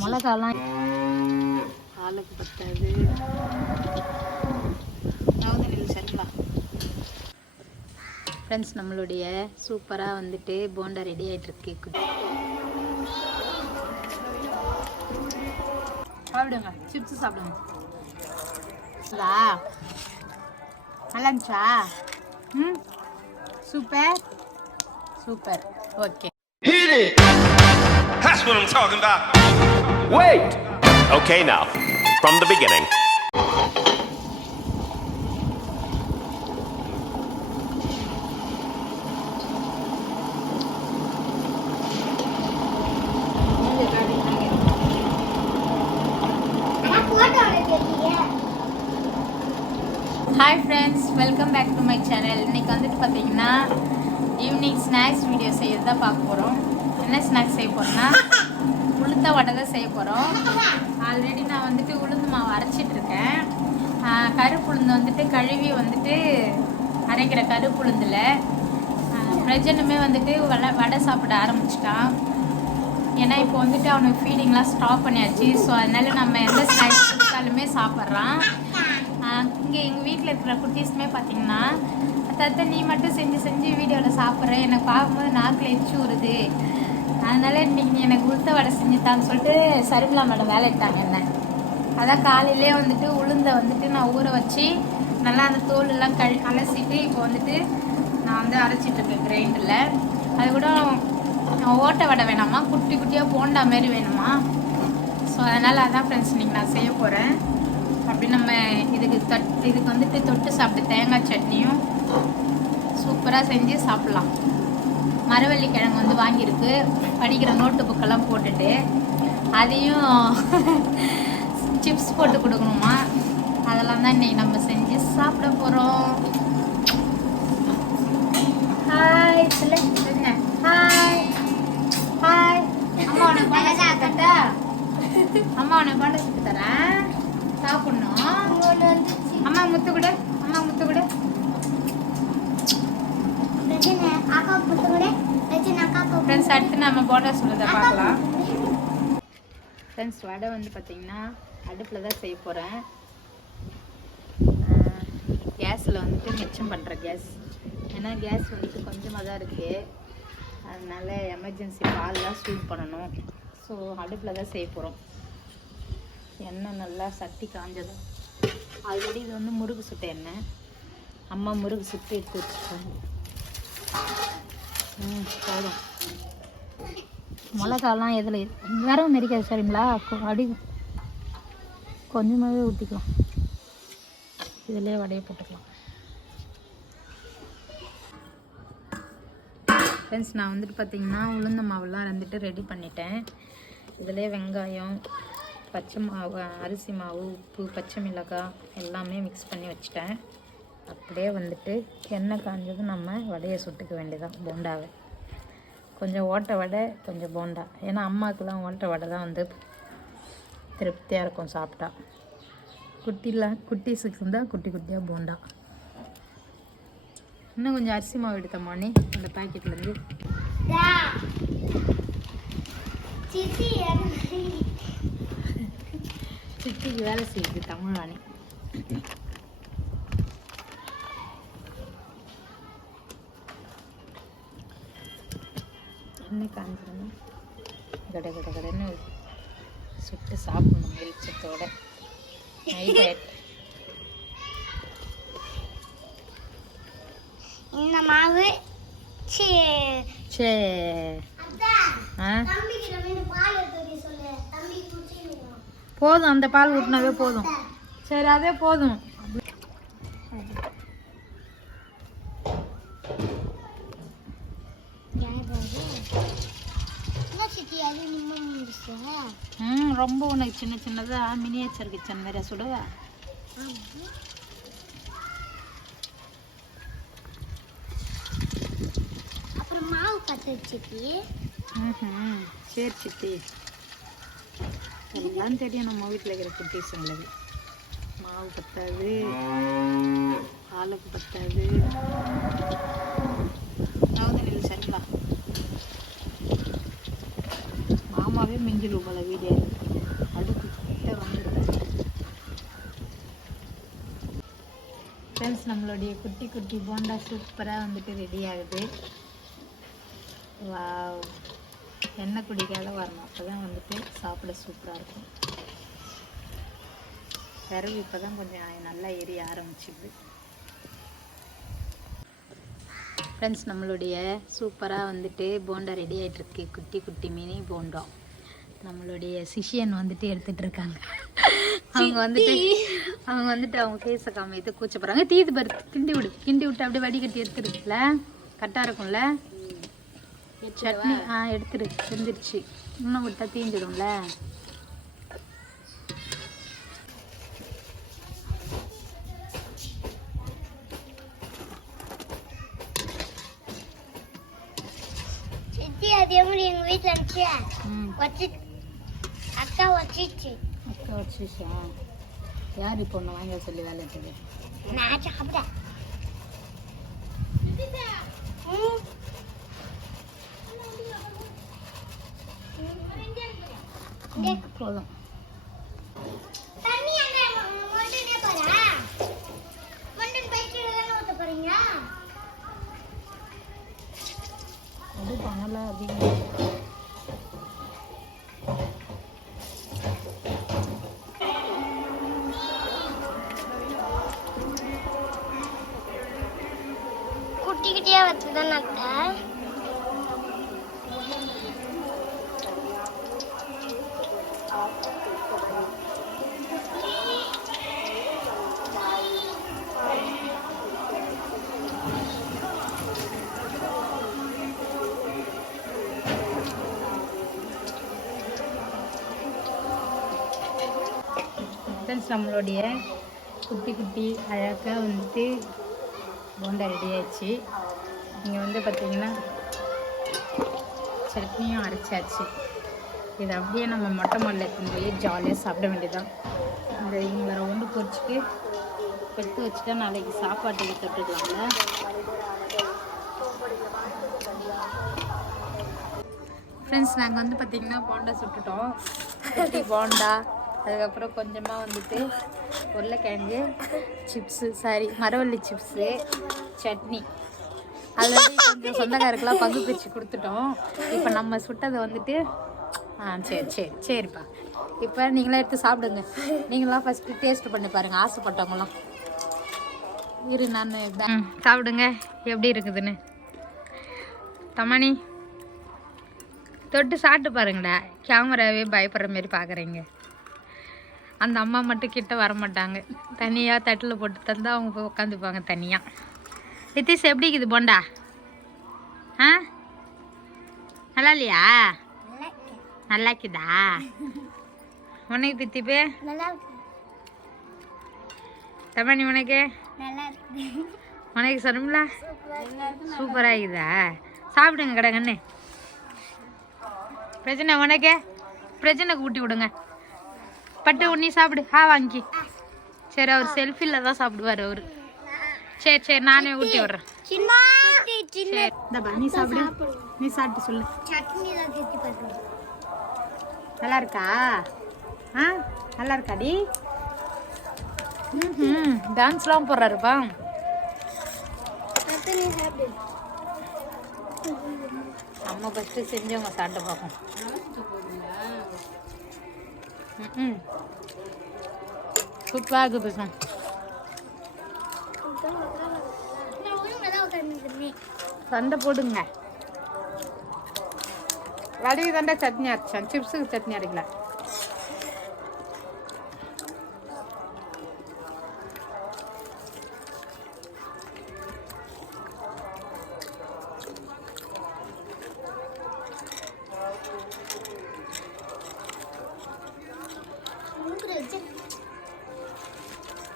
மிளகாலாம் ஆளுக்கு பத்தாது. சரிங்களா ஃப்ரெண்ட்ஸ், நம்மளுடைய சூப்பராக வந்துட்டு போண்டா ரெடி ஆகிட்டுருக்கு. சாப்பிடுங்க, சிப்ஸ் சாப்பிடுங்க. நல்லா இருந்துச்சா? Super super. Okay, That's what I'm talking about. Wait! Okay, now, from the beginning. Hi friends, welcome back to my channel. இன்றைக்கி வந்துட்டு பார்த்தீங்கன்னா ஈவினிங் ஸ்நாக்ஸ் வீடியோ செய்யறது தான் பார்க்க போகிறோம். என்ன ஸ்நாக்ஸ் செய்ய போகிறோன்னா உளுந்த வடை தான் செய்ய போகிறோம். ஆல்ரெடி நான் வந்துட்டு உளுந்து மாவு அரைச்சிட்ருக்கேன். கருப்பு உளுந்து வந்துட்டு கழுவி வந்துட்டு அரைக்கிற கருப்பு உளுந்தில் பிரஜனுமே வந்துட்டு வடை சாப்பிட ஆரம்பிச்சிட்டான். ஏன்னா இப்போ வந்துட்டு அவனுக்கு ஃபீடிங்லாம் ஸ்டாப் பண்ணியாச்சு. ஸோ அதனால நம்ம எந்த ஸ்நாக்ஸ் கொடுத்தாலுமே சாப்பிட்றான். இங்கே எங்கள் வீட்டில் இருக்கிற குட்டீஸுமே பார்த்தீங்கன்னா, தத்தை நீ மட்டும் செஞ்சு செஞ்சு வீடியோவில் சாப்பிட்ற, எனக்கு பார்க்கும்போது நாக்கில் எச்சு வருது, அதனால் இன்றைக்கி நீ எனக்கு உளுத்த வடை செஞ்சுத்தான்னு சொல்லிட்டு சரிமிலா மேடம் வேலை இட்டாங்க என்ன. அதான் காலையிலே வந்துட்டு உளுந்தை வந்துட்டு நான் ஊற வச்சு நல்லா அந்த தோலெல்லாம் அலசிட்டு இப்போ வந்துட்டு நான் வந்து அரைச்சிட்ருக்கேன் கிரைண்டரில். அது கூட ஓட்டை வடை வேணாமா, குட்டி குட்டியாக போண்டா மாரி வேணுமா. ஸோ அதனால் அதான் ஃப்ரெண்ட்ஸ் இன்றைக்கி நான் செய்ய போகிறேன். அப்படி நம்ம இதுக்கு வந்துட்டு தொட்டு சாப்பிட்டு தேங்காய் சட்னியும் சூப்பராக செஞ்சு சாப்பிட்லாம். மரவள்ளி கிழங்கு வந்து வாங்கியிருக்கு, படிக்கிற நோட்டு புக்கெல்லாம் போட்டுட்டு அதையும் சிப்ஸ் போட்டு கொடுக்கணுமா. அதெல்லாம் தான் இன்றைக்கி நம்ம செஞ்சு சாப்பிட போகிறோம். ஹாய் சொல்லுங்க. Hi hi. அம்மா உனக்கு பாண்டா சுட்டு தரட்டா? அம்மா உனக்கு பாண்டா சுட்டு தரேன், சாப்பிடணும். அம்மா முத்து கூட, அம்மா முத்து கூட. ஃப்ரெண்ட்ஸ், அடுத்து நம்ம போண்டா சொல்லுறத பார்க்கலாம். ஃப்ரெண்ட்ஸ், வடை வந்து பார்த்தீங்கன்னா அடுப்பில் தான் செய்ய போகிறேன். கேஸில் வந்துட்டு மிச்சம் பண்ணுறேன் கேஸ். ஏன்னா கேஸ் வந்துட்டு கொஞ்சமாக தான் இருக்குது, அதனால எமர்ஜென்சி பால்லாம் சூட் பண்ணணும். ஸோ அடுப்பில் தான் செய்ய போகிறோம். எண்ணெய் நல்லா சட்டி காஞ்சதும், ஆல்ரெடி இது வந்து முறுகு சுட்ட எண்ணெய். அம்மா முறுகு சுட்டு எடுத்து வச்சுருக்காங்க. போதும். மிளகாலாம் எதில் வேற மெரிக்காது சரிங்களா? அடி கொஞ்சமாகவே ஊற்றிக்கலாம், இதிலே வடையை போட்டுக்கலாம். ஃப்ரெண்ட்ஸ், நான் வந்துட்டு பார்த்திங்கன்னா உளுந்த மாவுலாம் வந்துட்டு ரெடி பண்ணிட்டேன். இதிலே வெங்காயம், பச்சை மாவு, அரிசி மாவு, உப்பு, பச்சை மிளகாய் எல்லாமே மிக்ஸ் பண்ணி வச்சுட்டேன். அப்படியே வந்துட்டு எண்ணெய் காஞ்சதும் நம்ம வடையை சுட்டுக்க வேண்டியதான், போண்டாவை. கொஞ்சம் ஓட்டை வடை, கொஞ்சம் போண்டா. ஏன்னா அம்மாவுக்குலாம் ஓட்டை வடை தான் வந்து திருப்தியாக இருக்கும் சாப்பிட்டா. குட்டீஸுக்கு இருந்தால் குட்டி குட்டியாக போண்டா. இன்னும் கொஞ்சம் அரிசி மாவு எடுத்தம்மானே அந்த பாக்கெட்லேருந்து. சித்திக்கு வேலை செய்யுது தமிழ்வாணி. எண்ணெய் காஞ்சிடணும், கடை கடை கடைன்னு சுட்டு சாப்பிடணும் வெளிச்சத்தோட. நைட் ஆயிட்டு இந்த மாவு போதும், அந்த பால் ஊட்டினாவே போதும். சரி, அதே போதும். ரொம்ப உனக்கு சின்ன சின்னதா மினியேச்சர் கிச்சன் வேற சுடுவா. அப்புறம் மாவு பத்து சித்தி. சரி சித்தி, எல்லாம் தெரியும் நம்ம வீட்டில் இருக்கிற குட்டீஸுங்களுக்கு. மாவு பத்தாது, பாலுக்கு பத்தாது. நவதனில் சரிங்களா? மாமாவே மிஞ்சிடும் போல வீடியோ. ஃப்ரெண்ட்ஸ், நம்மளுடைய குட்டி குட்டி போண்டா சூப்பராக வந்துட்டு ரெடி ஆகுது. வாவ், எண்ணெய் குடிக்காத வரணும், அப்போ தான் வந்துட்டு சாப்பிட சூப்பராக இருக்கும். விறகு இப்போ தான் கொஞ்சம் நல்லா எரிய ஆரம்பிச்சிது. ஃப்ரெண்ட்ஸ், நம்மளுடைய சூப்பராக வந்துட்டு போண்டா ரெடி ஆகிட்டுருக்கு. குட்டி குட்டி மினி போண்டா நம்மளுடைய சிஷியன் வந்துட்டு எடுத்துகிட்டு இருக்காங்க. அவங்க வந்துட்டு அவங்க ஃபேஸை காமித்து கூச்சப்படுறாங்க. தீது பருத்து கிண்டி விட்டு அப்படியே வடிகட்டி எடுத்துருக்குல்ல, கரெக்டாக இருக்கும்ல. சட்னி எடுத்துரு, செஞ்சிருச்சு. இன்னும் விட்டா தீஞ்சிடும்ல. அதே மாதிரி எங்க வீட்டுல இருந்துச்சு, அக்கா வச்சிச்சு. அக்கா வச்சிச்சா? யார் இப்போ ஒன்று வாங்க சொல்லி வேலை இருக்குது? நான் சாப்பிட போதும். தண்ணி அங்க மொண்டனே பாரா, மொண்டன் பைக்கில தான ஊத்த போறீங்க. அது பண்ணல அப்படிங்க. குட்டி குட்டியா வச்சுதான் அக்கா. ஃப்ரெண்ட்ஸ், நம்மளுடைய குட்டி குட்டி அழகாக வந்துட்டு போண்டா ரெடி ஆயிடுச்சு. இங்கே வந்து பார்த்திங்கன்னா சட்னியும் அரைச்சாச்சு. இது அப்படியே நம்ம மொட்டை மாடல எடுத்துன்னு போய் ஜாலியாக சாப்பிட வேண்டியதான். இந்த இவங்களை ரவுண்டு பொரிச்சிட்டு எடுத்து வச்சுட்டா நாளைக்கு சாப்பாட்டுக்கு தொட்டுக்கலாம்ல. ஃப்ரெண்ட்ஸ், நாங்கள் வந்து பார்த்திங்கன்னா போண்டா சுட்டுட்டோம். குட்டி போண்டா, அதுக்கப்புறம் கொஞ்சமாக வந்துட்டு உருளைக்கிழங்கு சிப்ஸு, மரவள்ளி சிப்ஸு, சட்னி, அதில் கொஞ்சம் சொந்தக்காரருக்கெல்லாம் பங்கு பிரித்து கொடுத்துட்டோம். இப்போ நம்ம சுட்டதை வந்துட்டு சரிப்பா. இப்போ நீங்களாம் எடுத்து சாப்பிடுங்க. நீங்களாம் ஃபஸ்ட்டு டேஸ்ட் பண்ணி பாருங்கள், ஆசைப்பட்டவங்களாம். நான் சாப்பிடுங்க எப்படி இருக்குதுன்னு. தமணி தொட்டு சாப்பிட்டு பாருங்கடா. கேமராவே பயப்படுற மாரி பார்க்குறீங்க. அந்த அம்மா மட்டும் கிட்ட வர மாட்டாங்க. தனியாக தட்டில் போட்டு தந்தால் அவங்க போய் உட்காந்துப்பாங்க தனியாக. ரித்தீஷ், எப்படி இருக்குது போண்டா? நல்லா இல்லையா? நல்லா இருக்குதா உனக்கு? பித்திப்பே தமணி உனக்கு சொன்னோம்ல சூப்பராக இருக்குதா? சாப்பிடுங்க கடைங்கண்ணே. பிரச்சனைக்கு ஊட்டி விடுங்க. பட்டு உன்னி சாப்பிடு. வாங்கி. சரி, அவர் செல்ஃபியில் தான் சாப்பிடுவார் அவரு. சரி நானே ஊட்டி விடுறேன். நீ சாப்பிடு. நீ சாப்பிட்டு சொல்லு. நல்லா இருக்கா? நல்லா இருக்காடி? டான்ஸ்லாம் போடுறாருப்பா. அம்மா ஃபஸ்ட்டு செஞ்சவங்க சாப்பிட்டு பார்ப்போம். சூப்பராக இருக்குது சார். சண்டை போடுங்க. வடிவு தாண்டா சட்னி அரைச்சேன். சிப்ஸுக்கு சட்னி அரைக்கல.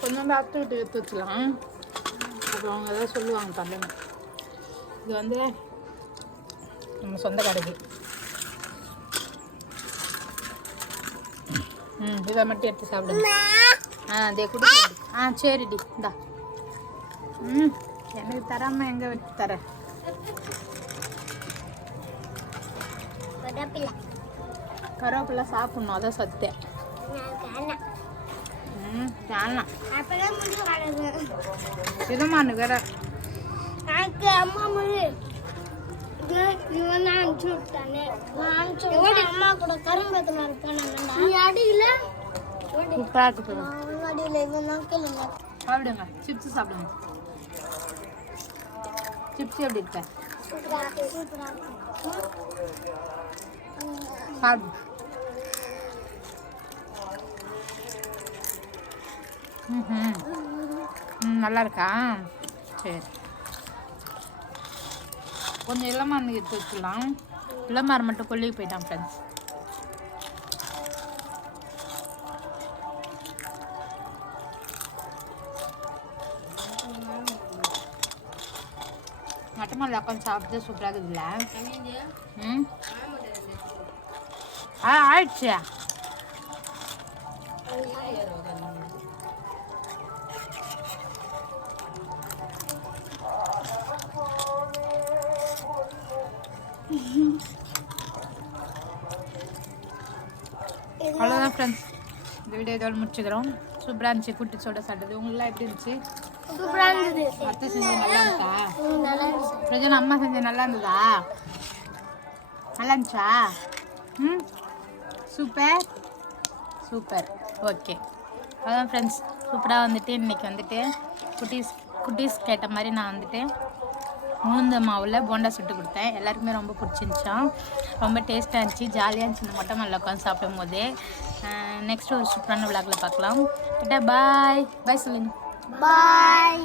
கொஞ்சம் அத்தை விட்டு எடுத்து வச்சுக்கலாம். அப்புறம் அவங்க எதாவது சொல்லுவாங்க பண்ணணும். இது வந்து நம்ம சொந்த கடைக்கு. இதை மட்டும் எடுத்து சாப்பிடுங்க. அதே கொடுக்குறேன். சரிடி, இந்தா. எனக்கு தராமல் எங்கே வச்சு தரேன்? கருவேப்பிலை சாப்பிட்ணும், அதான் சத்து. வேணாம் அப்பதான் முடிவு காணுது. சிதமானு வேற. எனக்கு அம்மா முடி இவன் தான் அனுப்பிச்சு விட்டானே. அம்மா கூட கரும்பத்துல இருக்கானே. நீ அடியில சூப்பராக இருக்குது. அடியில இவன் தான் கேளுங்க. சாப்பிடுங்க, சிப்ஸ் சாப்பிடுங்க. சிப்ஸ் எப்படி இருக்க? சாப்பிடு. நல்லா இருக்கா? சரி, கொஞ்சம் இளமான் எடுத்து வச்சுக்கலாம். இளமார் மட்டும் கொல்லிக்கு போயிட்டான் ஃப்ரெண்ட்ஸ். மட்டமாதில் உட்காந்து சாப்பிட்டு சூப்பராக இருக்குதுல்ல. ஆயிடுச்சு. அவ்வளோதான் ஃப்ரெண்ட்ஸ், இந்த வீடியோ இதோட முடிச்சுக்கிறோம். சூப்பராக இருந்துச்சு குட்டி சோடா சாப்பிட்டது. உங்களெலாம் எப்படி இருந்துச்சு? சூப்பரா இருந்தது. அத்தை செஞ்சது நல்லா இருக்கா? நல்லா இருந்துச்சு. பிரஜன் அம்மா செஞ்சது நல்லா இருந்ததா? நல்லா இருந்துச்சா? Super super. ஓகே, அதான் ஃப்ரெண்ட்ஸ், சூப்பராக வந்துட்டு இன்றைக்கி வந்துட்டு குட்டீஸ் கேட்ட மாதிரி நான் வந்துட்டு உளுந்த மாவில் போண்டா சுட்டு கொடுத்தேன். எல்லாருக்குமே ரொம்ப பிடிச்சிருந்துச்சான். ரொம்ப டேஸ்ட்டாக இருந்துச்சு, ஜாலியாக இருந்துச்சு இந்த மொட்டை மாலில் உட்காந்து சாப்பிடும் போதே. நெக்ஸ்ட் ஒரு சூப்பரான விளாகில் பார்க்கலாம். கிட்ட பாய் பாய் சொல்லுங்க. பாய்.